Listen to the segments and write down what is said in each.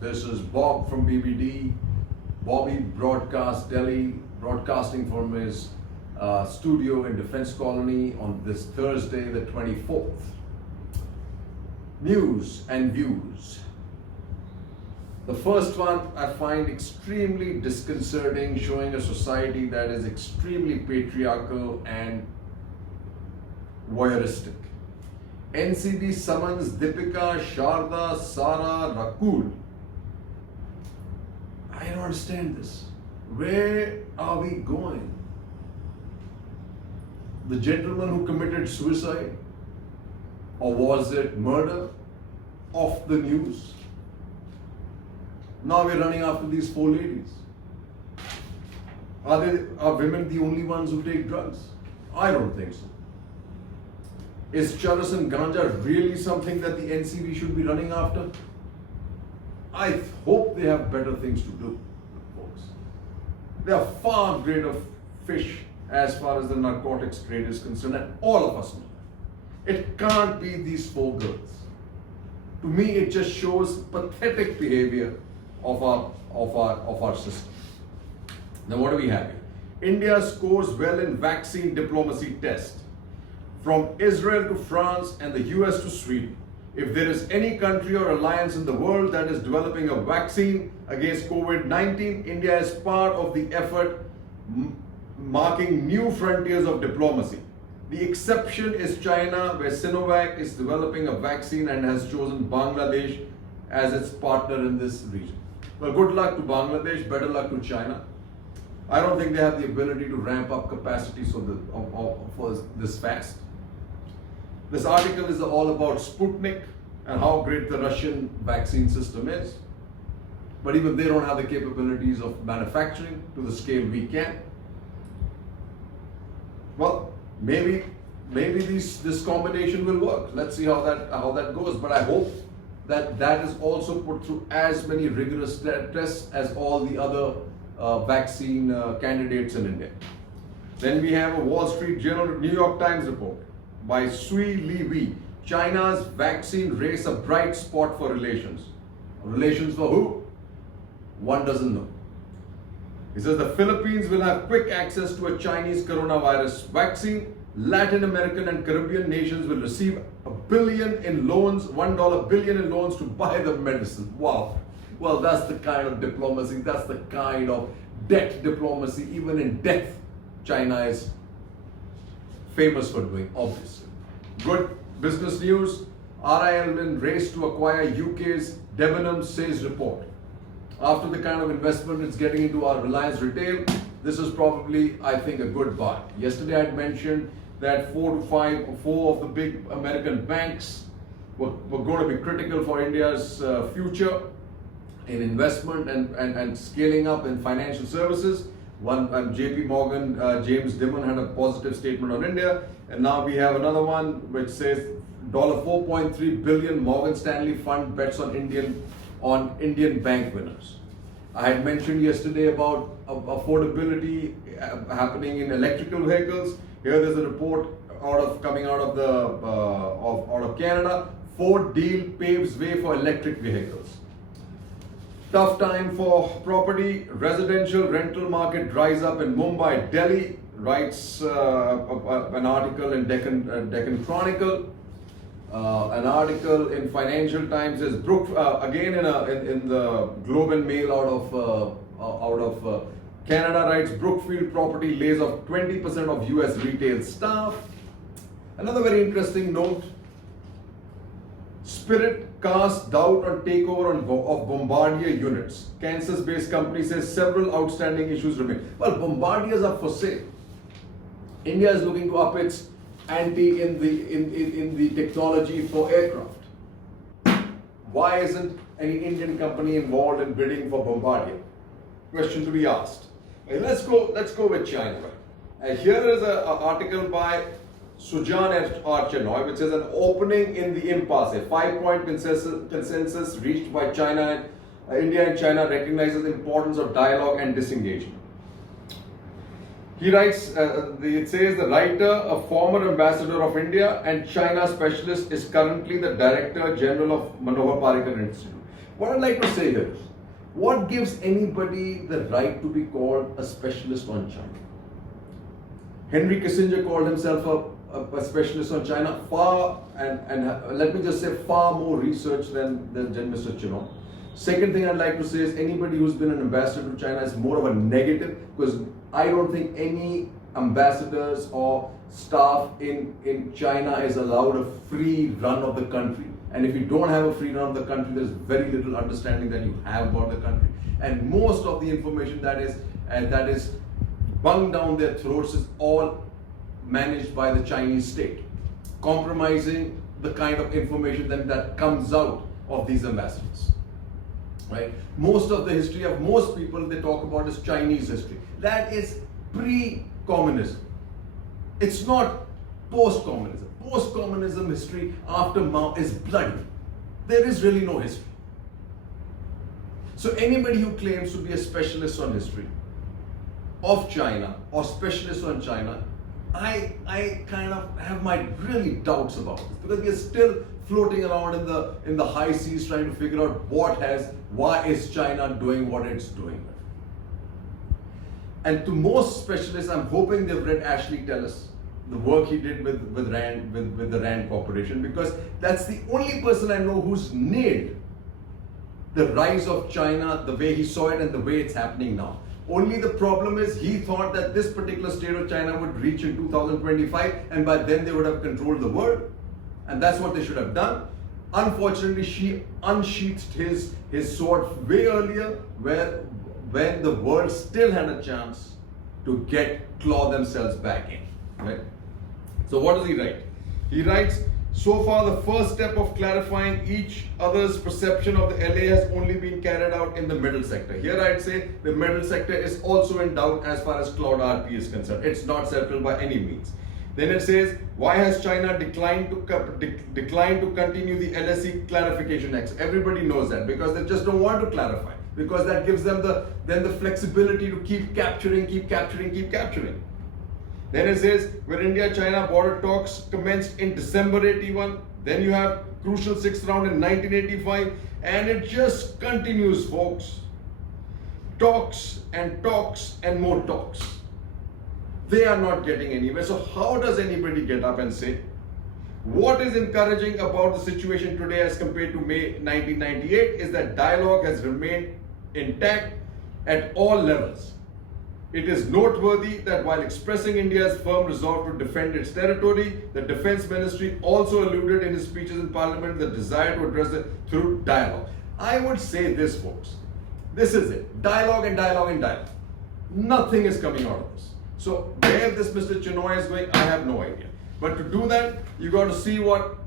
This is Bob from BBD, Bobby Broadcast Delhi, broadcasting from his studio in Defense Colony on this Thursday, the 24th. News and views. The first one I find extremely disconcerting, showing a society that is extremely patriarchal and voyeuristic. NCB summons Deepika, Sharda, Sara, Rakul. I don't understand this. Where are we going? The gentleman who committed suicide, or was it murder, off the news? Now we're running after these four ladies. Are women the only ones who take drugs? I don't think so. Is charas and ganja really something that the NCB should be running after? I hope they have better things to do, folks. They are far greater fish as far as the narcotics trade is concerned, and all of us know that. It can't be these four girls. To me, it just shows pathetic behavior of our system. Now, what do we have here? India scores well in vaccine diplomacy test. From Israel to France and the US to Sweden. If there is any country or alliance in the world that is developing a vaccine against COVID-19, India is part of the effort, marking new frontiers of diplomacy. The exception is China, where Sinovac is developing a vaccine and has chosen Bangladesh as its partner in this region. Well, good luck to Bangladesh, better luck to China. I don't think they have the ability to ramp up capacity for this fast. This article is all about Sputnik and how great the Russian vaccine system is. But even they don't have the capabilities of manufacturing to the scale we can. Well, maybe this combination will work. Let's see how that goes. But I hope that is also put through as many rigorous tests as all the other vaccine candidates in India. Then we have a Wall Street Journal, New York Times report by Sui Li Wei. China's vaccine race a bright spot for relations. Relations for who? One doesn't know. He says the Philippines will have quick access to a Chinese coronavirus vaccine. Latin American and Caribbean nations will receive $1 billion in loans, $1 billion in loans to buy the medicine. Wow. Well, that's the kind of diplomacy, that's the kind of debt diplomacy. Even in death, China is famous for doing, obviously. Good business news. RIL in race to acquire UK's Debenhams says report. After the kind of investment it's getting into our Reliance Retail, this is probably, I think, a good buy. Yesterday I had mentioned that four of the big American banks were going to be critical for India's future in investment and scaling up in financial services. One, JP Morgan, James Dimon had a positive statement on India. And now we have another one which says $4.3 billion Morgan Stanley fund bets on Indian bank winners. I had mentioned yesterday about affordability happening in electrical vehicles. Here there's a report coming out of Canada. Ford deal paves way for electric vehicles. Tough time for property. Residential rental market dries up in Mumbai. Delhi writes an article in Deccan Chronicle. An article in Financial Times is again in the Globe and Mail out of Canada writes Brookfield property lays off 20% of US retail staff. Another very interesting note. Spirit casts doubt on takeover of Bombardier units. Kansas-based company says several outstanding issues remain. Well, Bombardiers are for sale. India is looking to up its ante in the technology for aircraft. Why isn't any Indian company involved in bidding for Bombardier? Question to be asked. Let's go with China. Here is an article by Sujan Archenoy, which is an opening in the impasse. A 5-point consensus reached by China and India and China recognizes the importance of dialogue and disengagement. He writes, it says the writer, a former ambassador of India and China specialist, is currently the Director General of Manohar Parrikar Institute. What I'd like to say here is, what gives anybody the right to be called a specialist on China? Henry Kissinger called himself a specialist on China, let me just say, far more research than Mr. Chandra. Second thing I'd like to say is, anybody who's been an ambassador to China is more of a negative, because I don't think any ambassadors or staff in China is allowed a free run of the country. And if you don't have a free run of the country, there's very little understanding that you have about the country. And most of the information that is bunged down their throats is all managed by the Chinese state, compromising the kind of information that comes out of these ambassadors. Right? Most of the history of most people they talk about is Chinese history. That is pre-communism. It's not post-communism. Post-communism history after Mao is bloody. There is really no history. So anybody who claims to be a specialist on history of China or specialist on China, I kind of have my really doubts about this, because we are still floating around in the high seas trying to figure out why is China doing what it's doing. And to most specialists, I'm hoping they've read Ashley Tellis, the work he did with the Rand Corporation, because that's the only person I know who's nailed the rise of China the way he saw it and the way it's happening now. Only the problem is, he thought that this particular state of China would reach in 2025, and by then they would have controlled the world. And that's what they should have done. Unfortunately, she unsheathed his sword way earlier, when the world still had a chance to claw themselves back in. Right? So what does he write? He writes, so far the first step of clarifying each other's perception of the LA has only been carried out in the middle sector. Here I'd say the middle sector is also in doubt as far as Cloud RP is concerned. It's not settled by any means. Then it says, why has China declined to continue the LSE clarification X? Everybody knows that, because they just don't want to clarify, because that gives them the flexibility to keep capturing. Then it says, when India-China border talks commenced in December 81, then you have crucial sixth round in 1985, and it just continues, folks. Talks and more talks. They are not getting anywhere. So how does anybody get up and say, what is encouraging about the situation today as compared to May 1998 is that dialogue has remained intact at all levels. It is noteworthy that while expressing India's firm resolve to defend its territory, the Defense Ministry also alluded in his speeches in Parliament the desire to address it through dialogue. I would say this, folks. This is it. Dialogue and dialogue and dialogue. Nothing is coming out of this. So where this Mr. Chinoy is going, I have no idea. But to do that, you got to see what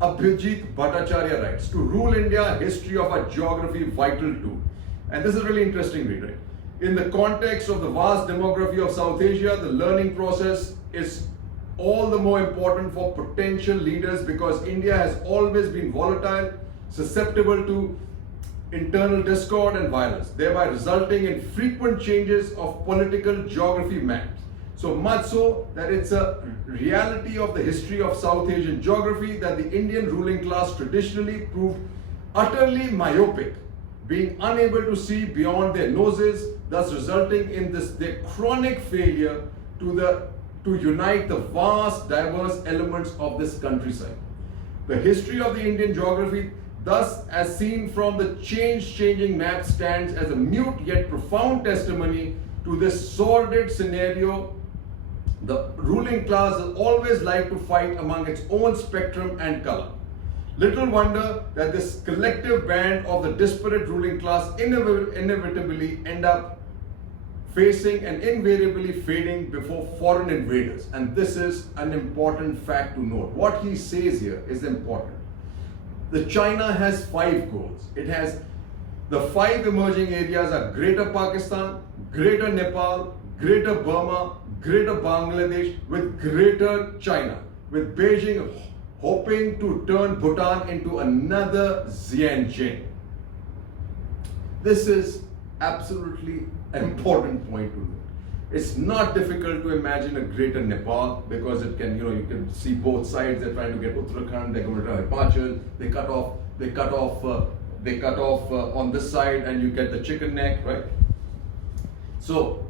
Abhijit Bhattacharya writes. To rule India, history of our geography vital too. And this is really interesting read, right? In the context of the vast demography of South Asia, the learning process is all the more important for potential leaders, because India has always been volatile, susceptible to internal discord and violence, thereby resulting in frequent changes of political geography maps. So much so that it's a reality of the history of South Asian geography that the Indian ruling class traditionally proved utterly myopic, being unable to see beyond their noses, thus resulting in their chronic failure to unite the vast, diverse elements of this countryside. The history of the Indian geography, thus as seen from the changing map, stands as a mute yet profound testimony to this sordid scenario. The ruling class has always liked to fight among its own spectrum and color. Little wonder that this collective band of the disparate ruling class inevitably end up facing and invariably fading before foreign invaders. And this is an important fact to note. What he says here is important. The China has 5 goals. It has the 5 emerging areas are Greater Pakistan, Greater Nepal, Greater Burma, Greater Bangladesh with Greater China, with Beijing hoping to turn Bhutan into another Xinjiang. This is absolutely an important point to note. It's not difficult to imagine a Greater Nepal, because it can, you can see both sides. They're trying to get Uttarakhand, they're going to try Himachal, they cut off they cut off on this side and you get the chicken neck, right? So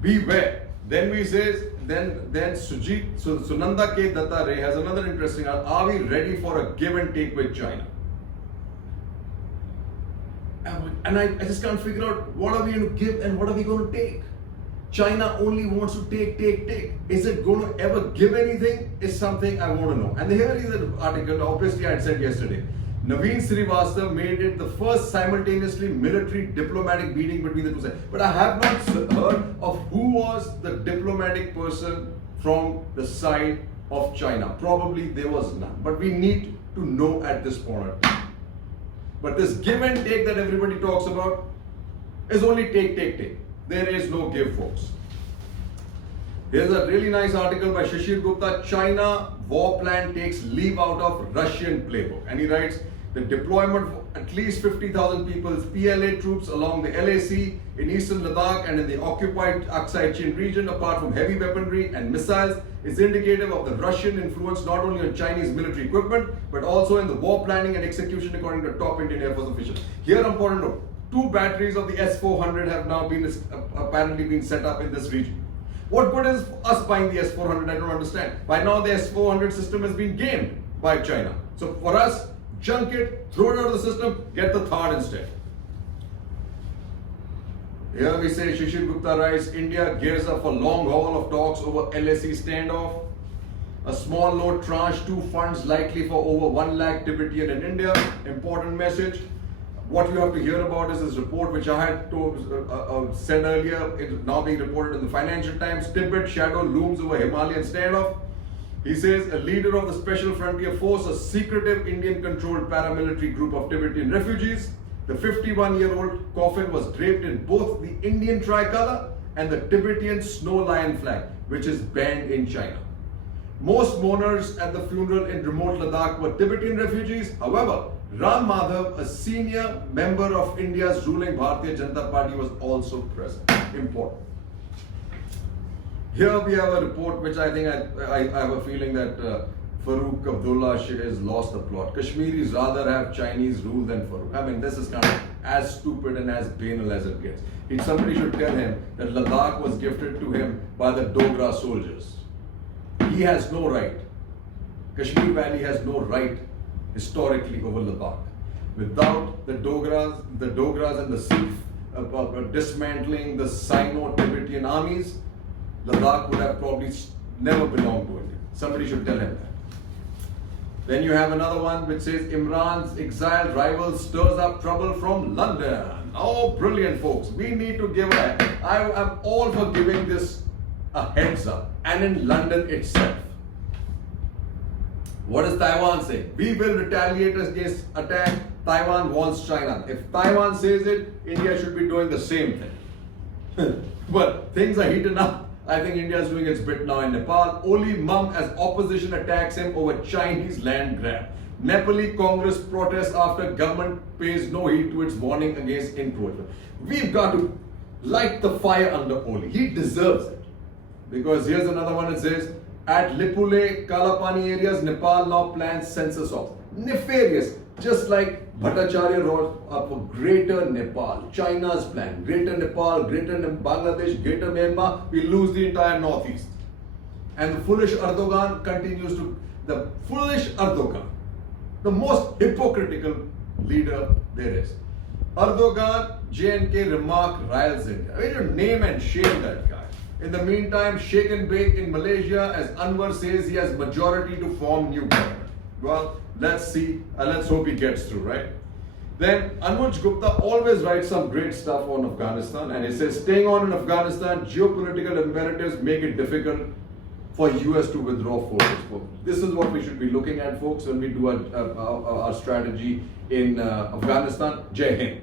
beware. Then we says, then Sunanda K. Dattare has another interesting, are we ready for a give and take with China? And I just can't figure out what are we going to give and what are we going to take. China only wants to take. Is it going to ever give anything? Is something I want to know. And here is an article, obviously I had said yesterday. Naveen Srivastava made it the first simultaneously military diplomatic meeting between the two sides. But I have not heard of who was the diplomatic person from the side of China. Probably there was none. But we need to know at this point. But this give and take that everybody talks about is only take. There is no give, folks. Here's a really nice article by Shishir Gupta. China war plan takes leave out of Russian playbook. And he writes, the deployment of at least 50,000 people, PLA troops along the LAC in eastern Ladakh and in the occupied Aksai Chin region, apart from heavy weaponry and missiles, is indicative of the Russian influence not only on Chinese military equipment, but also in the war planning and execution, according to top Indian Air Force officials. Here, important note, 2 batteries of the S-400 have now been apparently been set up in this region. What good is us buying the S-400? I don't understand. By now, the S-400 system has been gamed by China. So for us, junk it, throw it out of the system, get the third instead. Here we say Shishir Gupta writes, India gears up for long haul of talks over LAC standoff. A small note, tranche 2 funds likely for over 1 lakh Tibetan in India. Important message. What you have to hear about is this report which I had said earlier. It is now being reported in the Financial Times. Tibet shadow looms over Himalayan standoff. He says a leader of the Special Frontier Force, a secretive Indian-controlled paramilitary group of Tibetan refugees. The 51-year-old coffin was draped in both the Indian tricolour and the Tibetan snow lion flag, which is banned in China. Most mourners at the funeral in remote Ladakh were Tibetan refugees. However, Ram Madhav, a senior member of India's ruling Bharatiya Janata Party, was also present. Important. Here we have a report which I think I have a feeling that Farooq Abdullah has lost the plot. Kashmiris rather have Chinese rule than Farooq. I mean, this is kind of as stupid and as banal as it gets. Somebody should tell him that Ladakh was gifted to him by the Dogra soldiers. He has no right. Kashmir Valley has no right historically over Ladakh. Without the Dogras and the Sikh dismantling the Sino-Tibetan armies, Ladakh would have probably never belonged to India. Somebody should tell him that. Then you have another one which says Imran's exiled rival stirs up trouble from London. Oh, brilliant, folks. We need to give I am all for giving this a heads up. And in London itself. What does Taiwan say? We will retaliate against attack. Taiwan wants China. If Taiwan says it, India should be doing the same thing. But things are heating up. I think India is doing its bit now in Nepal. Oli mum as opposition attacks him over Chinese land grab. Nepali Congress protests after government pays no heed to its warning against encroachment. We've got to light the fire under Oli. He deserves it. Because here's another one that says, at Lipule, Kalapani areas, Nepal now plans census of. Nefarious. Just like Bhattacharya wrote for Greater Nepal, China's plan. Greater Nepal, Greater Bangladesh, Greater Myanmar, we lose the entire northeast. And the foolish Erdogan continues to, the foolish Erdogan, the most hypocritical leader there is. Erdogan, JNK remark riles India. I mean, you name and shame that guy. In the meantime, shake and bake in Malaysia as Anwar says he has majority to form new government. Well, let's see. Let's hope he gets through, right? Then Anuj Gupta always writes some great stuff on Afghanistan, and he says, staying on in Afghanistan, geopolitical imperatives make it difficult for US to withdraw forces. This is what we should be looking at, folks, when we do our strategy in Afghanistan. Jai Hind.